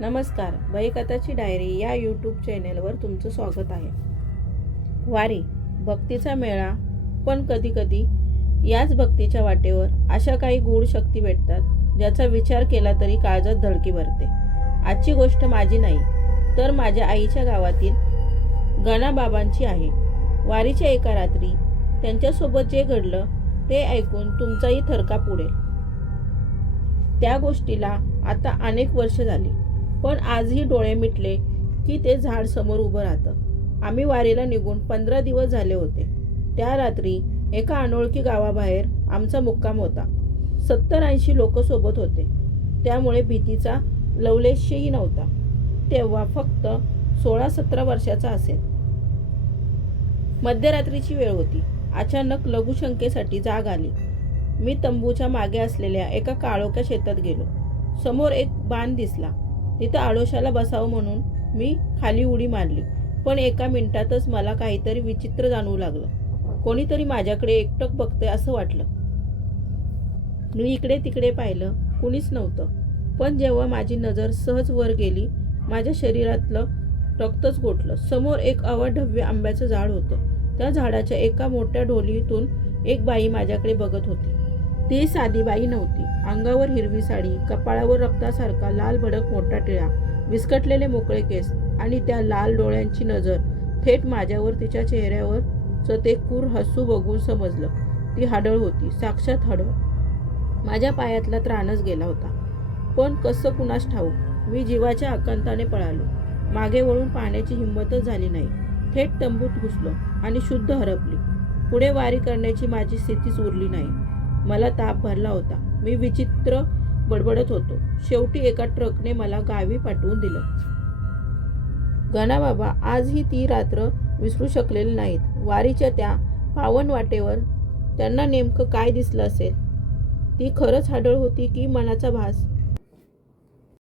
नमस्कार. भयकथाची डायरी या यूट्यूब चॅनेलवर तुमचं स्वागत आहे. वारी भक्तीचा मेळा, पण कधीकधी याच भक्तीच्या वाटेवर अशा काही गूढ शक्ती भेटतात ज्याचा विचार केला तरी काळजात धडकी भरते. आजची गोष्ट माझी नाही, तर माझ्या आईच्या गावातील गणाबाबांची आहे. वारीच्या एका रात्री त्यांच्यासोबत जे घडलं ते ऐकून तुमचाही थरकाप उडेल. त्या गोष्टीला आता अनेक वर्ष झाली, पण आजही डोळे मिटले की ते झाड समोर उभं राहतं. आम्ही वारीला निघून 15 दिवस झाले होते. त्या रात्री एका अनोळखी गावाबाहेर आमचा मुक्काम होता. 70-80 लोक सोबत होते, त्यामुळे भीतीचा लवलेशही नव्हता. तेव्हा फक्त 16-17 वर्षाचा असेल. मध्यरात्रीची वेळ होती. अचानक लघुशंकेसाठी जाग आली. मी तंबूच्या मागे असलेल्या एका काळोख्या शेतात गेलो. समोर एक बांध दिसला. तिथं आडोशाला बसावं म्हणून मी खाली उडी मारली, पण एका मिनिटातच मला काहीतरी विचित्र जाणवू लागलं. कोणीतरी माझ्याकडे एकटक बघतंय असं वाटलं. मी इकडे तिकडे पाहिलं, कुणीच नव्हतं. पण जेव्हा माझी नजर सहज वर गेली, माझ्या शरीरातलं रक्तच गोठलं. समोर एक अवाढव्य आंब्याचं झाड होतं. त्या झाडाच्या एका मोठ्या ढोलीतून एक बाई माझ्याकडे बघत होती. ती साधी बाई नव्हती. अंगावर हिरवी साडी, कपाळावर रक्तासारखा लाल भडक मोठा टिळा, विस्कटलेले मोकळे केस आणि त्या लाल डोळ्यांची नजर थेट माझ्यावर. तिच्या चेहऱ्यावरचं ते क्रूर हसू बघून समजलं ती हाडळ होती, साक्षात हाडळ. माझ्या पायातला त्राणच गेला होता, पण कसं कुणास ठाऊक. मी जीवाच्या आकांताने पळालो. मागे वळून पाहण्याची हिंमतच झाली नाही. थेट तंबूत घुसलो आणि शुद्ध हरपली. पुढे वारी करण्याची माझी स्थितीच उरली नाही. मला ताप भरला होता. मी विचित्र बडबडत होतो. शेवटी एका ट्रकने मला गावी पाठवून दिलं. गणाबाबा आजही ती रात्र विसरू शकलेली नाहीत. वारीच्या त्या पावन वाटेवर त्यांना नेमकं काय दिसलं असेल? ती खरंच हाडळ होती की मनाचा भास?